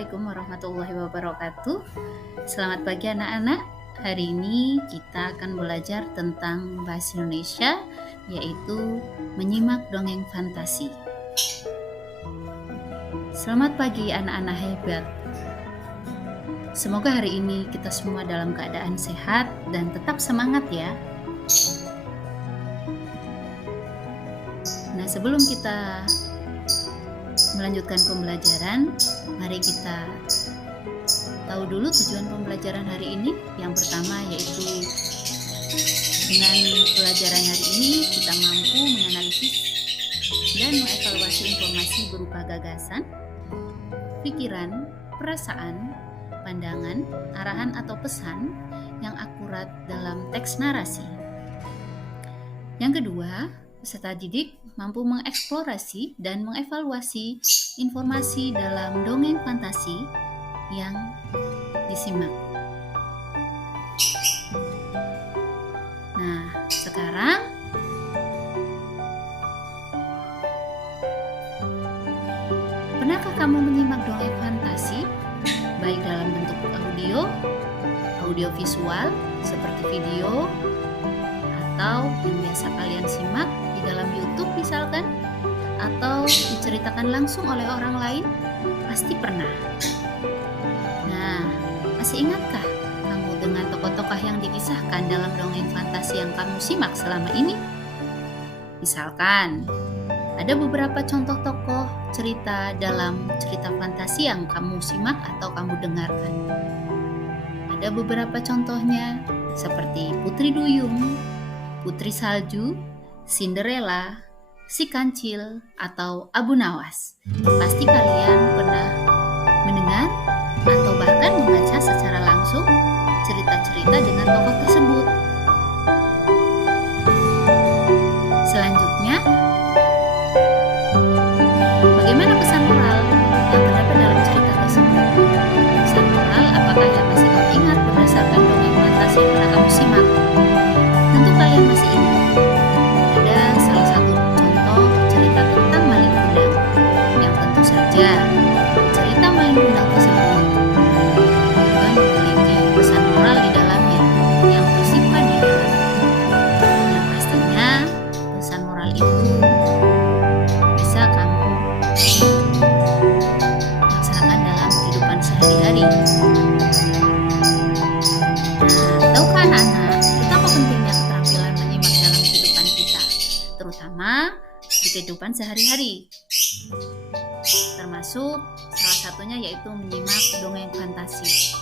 Assalamualaikum warahmatullahi wabarakatuh. Selamat pagi anak-anak. Hari ini kita akan belajar tentang bahasa Indonesia, yaitu menyimak dongeng fantasi. Selamat pagi anak-anak hebat. Semoga hari ini kita semua dalam keadaan sehat dan tetap semangat ya. Nah, sebelum kita melanjutkan pembelajaran, mari kita tahu dulu tujuan pembelajaran hari ini. Yang pertama yaitu dengan pelajaran hari ini kita mampu menganalisis dan mengevaluasi informasi berupa gagasan, pikiran, perasaan, pandangan, arahan atau pesan yang akurat dalam teks narasi. Yang kedua, peserta didik mampu mengeksplorasi dan mengevaluasi informasi dalam dongeng fantasi yang disimak. Nah, sekarang pernahkah kamu menyimak dongeng fantasi baik dalam bentuk audio visual seperti video, atau yang biasa kalian simak di dalam YouTube misalkan, atau diceritakan langsung oleh orang lain? Pasti pernah. Nah, masih ingatkah kamu dengan tokoh-tokoh yang dikisahkan dalam dongeng fantasi yang kamu simak selama ini? Misalkan, ada beberapa contoh tokoh cerita dalam cerita fantasi yang kamu simak atau kamu dengarkan. Ada beberapa contohnya seperti Putri Duyung, Putri Salju, Cinderella, Si Kancil, atau Abu Nawas. Pasti kalian pernah mendengar atau bahkan membaca secara langsung cerita-cerita dengan tokoh tersebut. Selanjutnya, bagaimana pesan moral yang terdapat dalam cerita tersebut? Pesan moral apakah yang masih kamu ingat berdasarkan dongeng fantasi yang pernah kamu simak? Tentu kalian masih ingat. Ada salah satu contoh cerita tentang Malin Kundang yang tentu saja cerita Malin Kundang tersebut juga memiliki pesan moral di dalamnya yang bersifat di dalam. Yang pastinya pesan moral itu bisa kamu laksanakan dalam kehidupan sehari-hari. Nah, tahukah anak-anak betapa pentingnya keterampilan menyimak dalam kehidupan kita, terutama di kehidupan sehari-hari? Termasuk salah satunya yaitu menyimak dongeng fantasi.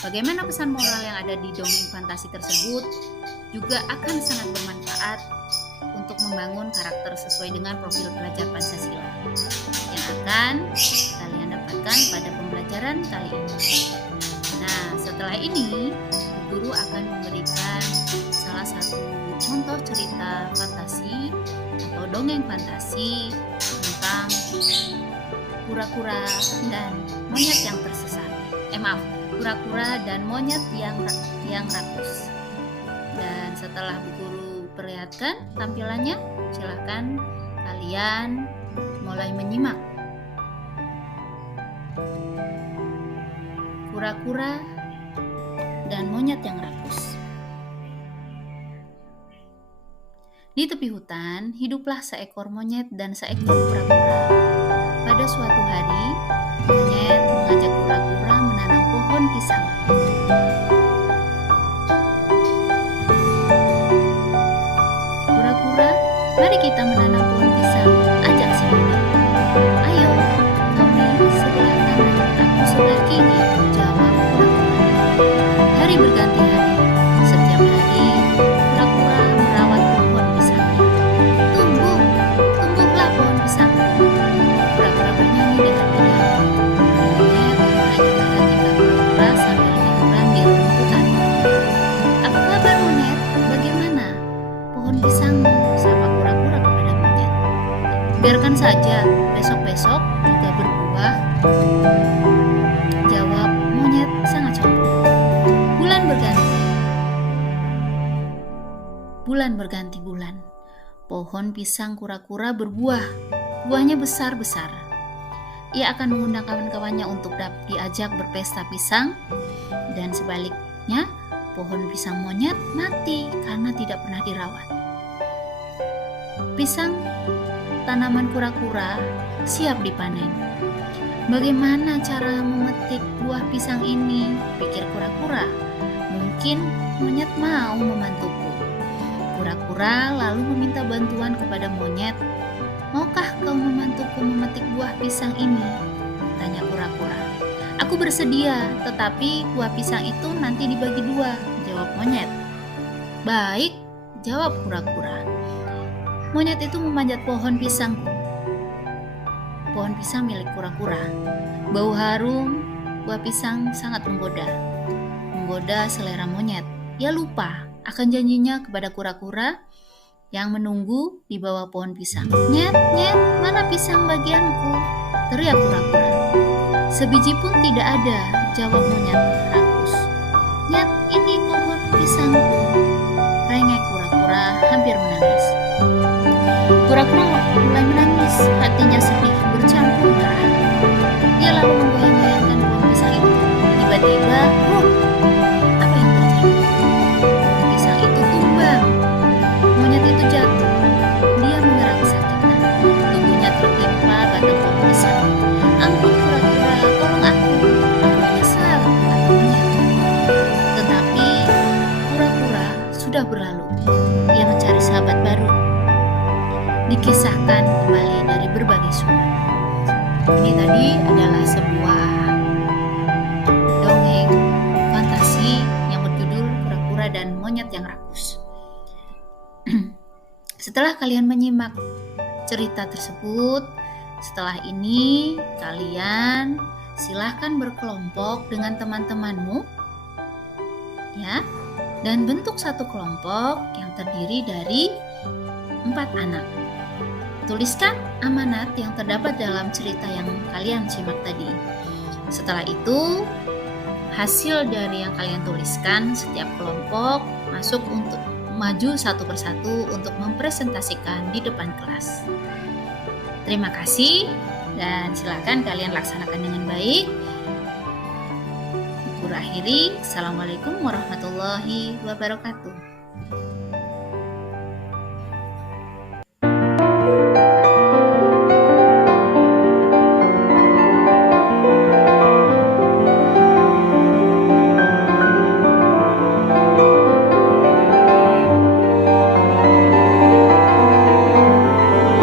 Bagaimana pesan moral yang ada di dongeng fantasi tersebut juga akan sangat bermanfaat untuk membangun karakter sesuai dengan profil pelajar Pancasila yang akan kalian dapatkan pada pembelajaran kali ini. Nah, setelah ini guru akan memberikan salah satu contoh cerita fantasi atau dongeng fantasi tentang kura-kura dan monyet yang tersesat. Kura-kura dan monyet yang rakus. Dan setelah Bu Guru perlihatkan tampilannya, silakan kalian mulai menyimak. Kura-kura dan monyet yang rakus. Di tepi hutan, hiduplah seekor monyet dan seekor kura-kura. Pada suatu hari, monyet mengajak kura-kura menanam pohon pisang. Kura-kura, mari kita menanam pohon pisang, ajak si monyet. Ayo, kau di sebelah kanan, aku sebelah kiri, jawab kura-kura. Hari berganti hari, setiap hari kura-kura merawat pohon pisangnya. Tumbuhlah pohon pisang. Kura-kura bernyanyi dengan riang. Monyet mulai memperhatikan kura-kura sambil liburan di rumputan. Apa kabar monyet? Bagaimana pohon pisangmu? Sapa kura-kura kepada monyet. Biarkan saja, besok-besok juga berbuah, jawab monyet sangat sombong. Bulan berganti bulan. Pohon pisang kura-kura berbuah. Buahnya besar-besar. ia akan mengundang kawan-kawannya untuk diajak berpesta pisang, dan sebaliknya pohon pisang monyet mati karena tidak pernah dirawat. Pisang tanaman kura-kura siap dipanen. Bagaimana cara memetik buah pisang ini? Pikir kura-kura. Mungkin monyet mau membantuku. Kura-kura lalu meminta bantuan kepada monyet. Maukah kau membantuku memetik buah pisang ini? Tanya kura-kura. Aku bersedia, tetapi buah pisang itu nanti dibagi 2, jawab monyet. Baik, jawab kura-kura. Monyet itu memanjat pohon pisangku. Pohon pisang milik kura-kura. Bau harum buah pisang sangat menggoda selera monyet. Ia lupa akan janjinya kepada kura-kura yang menunggu di bawah pohon pisang. Nyet, nyet, mana pisang bagianku? Teriak kura-kura. Sebiji pun tidak ada, jawab monyet rakus. Nyet, ini pohon pisangku. Rengek kura-kura hampir menangis. Kura-kura mulai menangis, hatinya sedih bercampur marah. Dia lalu menggoyang-goyangkan pohon pisang itu. Tiba-tiba, apa yang terjadi? Pisang itu tumbang. Monyet itu jatuh. Dia mengerang kesakitan. Tubuhnya tertimpa batang pohon pisang. Ampun kura-kura, tolong aku. Aku menyesal, kata monyet. Tetapi kura-kura sudah berlalu. Ia mencari sahabat baru. Dikisahkan kembali dari berbagai sumber. Ini tadi adalah sebuah dongeng fantasi yang berjudul Kura-kura dan Monyet yang Rakus. Setelah kalian menyimak cerita tersebut, setelah ini kalian silahkan berkelompok dengan teman-temanmu, ya, dan bentuk satu kelompok yang terdiri dari 4 anak. Tuliskan amanat yang terdapat dalam cerita yang kalian simak tadi. Setelah itu, hasil dari yang kalian tuliskan, setiap kelompok masuk untuk maju satu persatu untuk mempresentasikan di depan kelas. Terima kasih dan silakan kalian laksanakan dengan baik. Guru akhiri, Assalamualaikum warahmatullahi wabarakatuh.